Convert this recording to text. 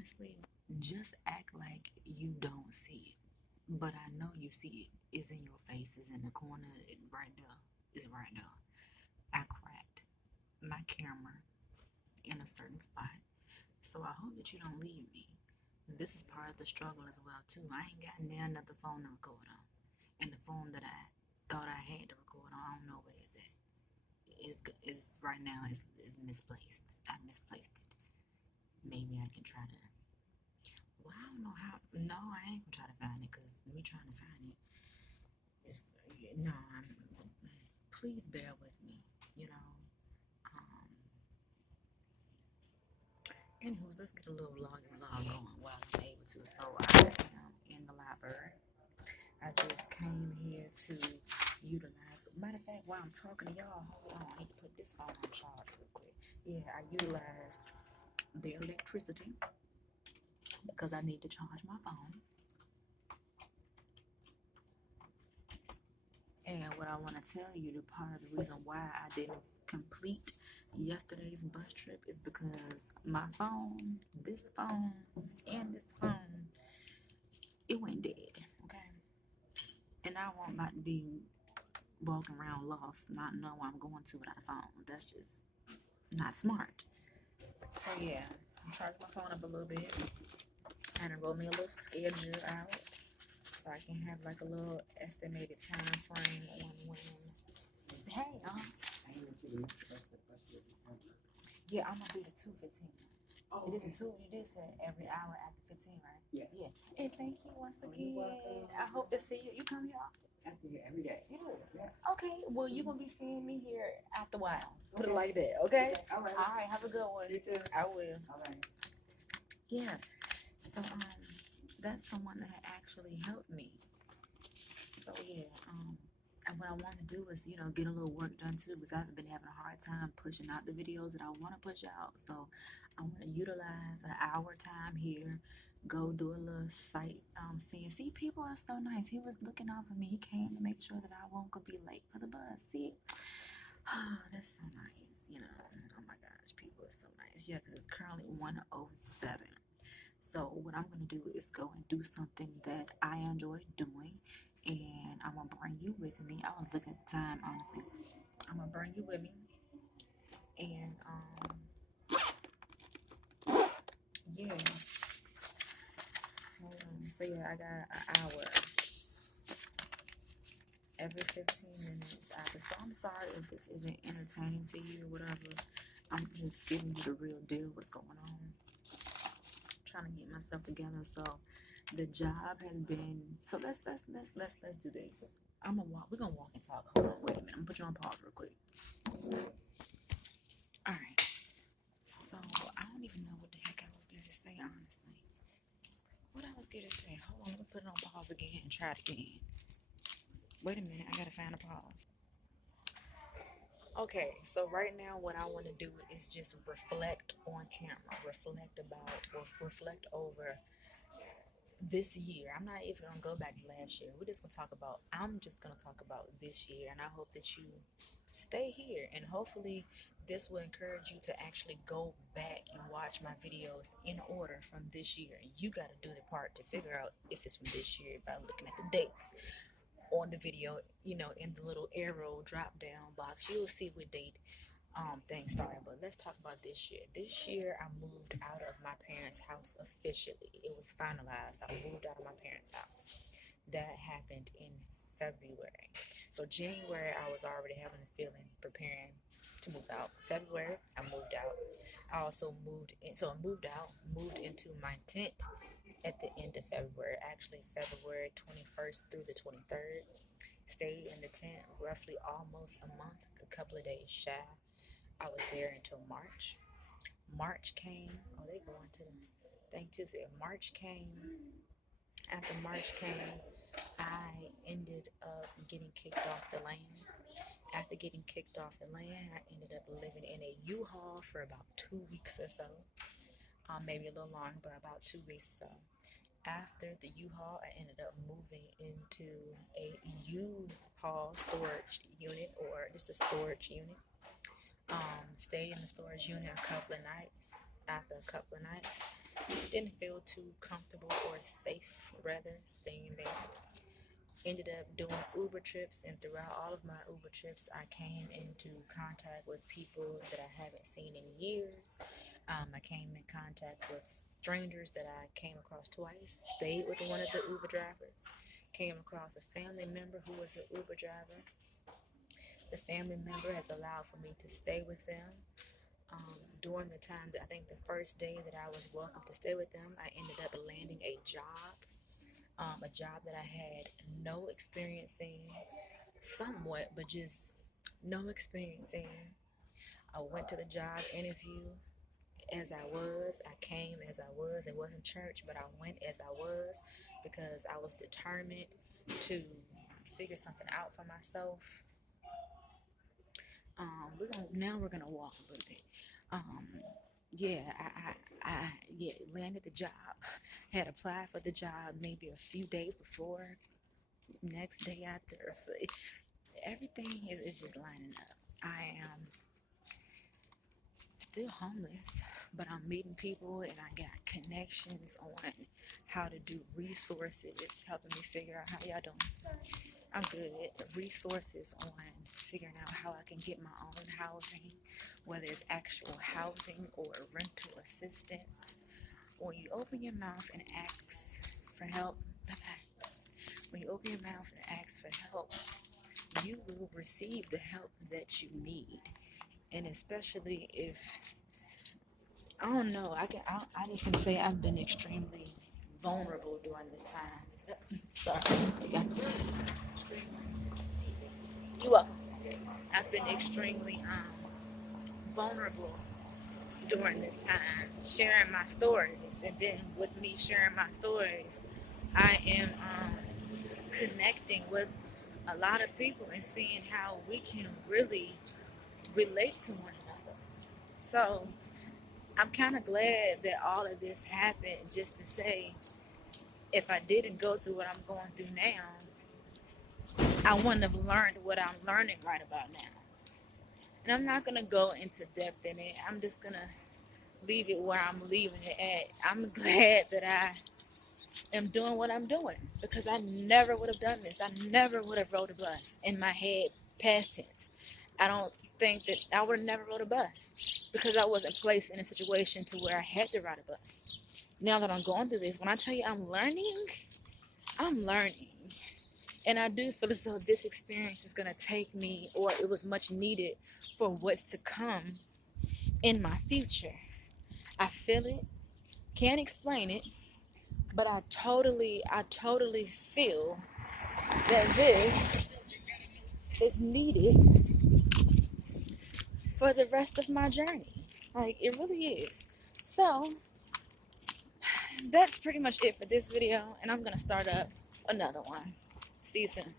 honestly, just act like you don't see it. But I know you see it. It's in your face. It's in the corner. Right there. It's right there. I cracked my camera in a certain spot. So I hope that you don't leave me. This is part of the struggle as well too. I ain't got now another phone to record on. And the phone that I thought I had to record on, I don't know where it's at. It's right now is misplaced. I misplaced it. Maybe I can try to. Well, I don't know how. No, I ain't gonna try to find it because me trying to find it is no. Please bear with me. You know. Um. Anywho, let's get a little vlog going while I'm able to. So I am in the library. I just came here to utilize. Matter of fact, while I'm talking to y'all, hold on. I need to put this phone on charge real quick. Yeah, I utilized the electricity because I need to charge my phone. And what I want to tell you, the part of the reason why I didn't complete yesterday's bus trip is because my phone, and this phone, it went dead. Okay, and I won't about to be walking around lost, not knowing where I'm going to without a phone. That's just not smart. So yeah, I'm charging my phone up a little bit and wrote me a little schedule out so I can have like a little estimated time frame on when. Hey, yeah, I'm gonna be the 2:15. Oh, it is a two. You did say every hour after 15, right? Yeah. Yeah. And thank you once again. I hope to see you. You come here every day. Yeah. Okay. Well, you're gonna be seeing me here after a while. Put it like that. Okay. All right. All right. Have a good one. You too. I will. All right. Yeah. So that's someone that actually helped me. So yeah. And what I want to do is, get a little work done too, because I've been having a hard time pushing out the videos that I want to push out. So I want to utilize an hour time here, go do a little sight seeing. See, people are so nice. He was looking out for me. He came to make sure that I won't be late for the bus. See, that's so nice. Oh my gosh, people are so nice. Yeah, because it's currently 1:07. So what I'm going to do is go and do something that I enjoy doing, and I'm going to bring you with me. I was looking at the time, honestly. I'm going to bring you with me, and yeah. So yeah, I got an hour every 15 minutes after. So I'm sorry if this isn't entertaining to you or whatever. I'm just giving you the real deal, what's going on. Trying to get myself together. So the job has been. So let's do this. We're gonna walk and talk. Hold on, wait a minute. I'm gonna put you on pause real quick. All right. So I don't even know what the heck I was going to say, honestly. What I was going to say. Hold on, let me put it on pause again and try it again. Wait a minute, I gotta find a pause. Okay, so right now what I want to do is just reflect on camera, reflect over this year. I'm not even gonna go back to last year. I'm just gonna talk about this year, and I hope that you stay here, and hopefully this will encourage you to actually go back and watch my videos in order from this year. And you got to do the part to figure out if it's from this year by looking at the dates on the video. In the little arrow drop down box, you'll see what date things started. But let's talk about this year. This year I moved out of my parents' house officially. It was finalized. I moved out of my parents' house. That happened in February. So January I was already having a feeling, preparing to move out. February I moved out. I also moved in. So I moved out, moved into my tent at the end of February, actually February 21st through the 23rd. Stayed in the tent roughly almost a month, a couple of days shy. I was there until March. March came. Oh, they going to the thing too. So March came. After March came, I ended up getting kicked off the land. After getting kicked off the land, I ended up living in a U-Haul for about 2 weeks or so. Maybe a little longer, but about 2 weeks or so. After the U-Haul, I ended up moving into a U-Haul storage unit, or just a storage unit. Stayed in the storage unit a couple of nights. After a couple of nights, Didn't feel too comfortable or safe, rather, staying there. Ended up doing Uber trips, and throughout all of my Uber trips, I came into contact with people that I haven't seen in years. I came in contact with strangers that I came across twice, stayed with one of the Uber drivers, came across a family member who was an Uber driver. The family member has allowed for me to stay with them. During the time that I think the first day that I was welcome to stay with them, I ended up landing a job that I had no experience in, somewhat, but just no experience in. I went to the job interview as I was. I came as I was. It wasn't church, but I went as I was because I was determined to figure something out for myself. We're gonna walk a little bit. Um, yeah, yeah, landed the job. Had applied for the job maybe a few days before, next day after. So everything is just lining up. I am still homeless, but I'm meeting people and I got connections on how to do resources. It's helping me figure out how y'all doing. I'm good. Resources on figuring out how I can get my own housing, whether it's actual housing or rental assistance. When you open your mouth and ask for help, when you open your mouth and ask for help, you will receive the help that you need. And especially if, I don't know, I just can say I've been extremely vulnerable during this time. Sorry. Yeah. You welcome. I've been extremely vulnerable during this time, sharing my stories, and then with me sharing my stories, I am connecting with a lot of people and seeing how we can really relate to one another. So I'm kind of glad that all of this happened, just to say, if I didn't go through what I'm going through now, I wouldn't have learned what I'm learning right about now. And I'm not going to go into depth in it. I'm just going to leave it where I'm leaving it at. I'm glad that I am doing what I'm doing, because I never would have done this. I never would have rode a bus in my head, past tense. I don't think that I would have never rode a bus because I wasn't placed in a situation to where I had to ride a bus. Now that I'm going through this, when I tell you I'm learning, I'm learning. And I do feel as though this experience is going to take me, or it was much needed for what's to come in my future. I feel it, can't explain it, but I totally feel that this is needed for the rest of my journey. Like, it really is. So, that's pretty much it for this video, and I'm going to start up another one. See you soon.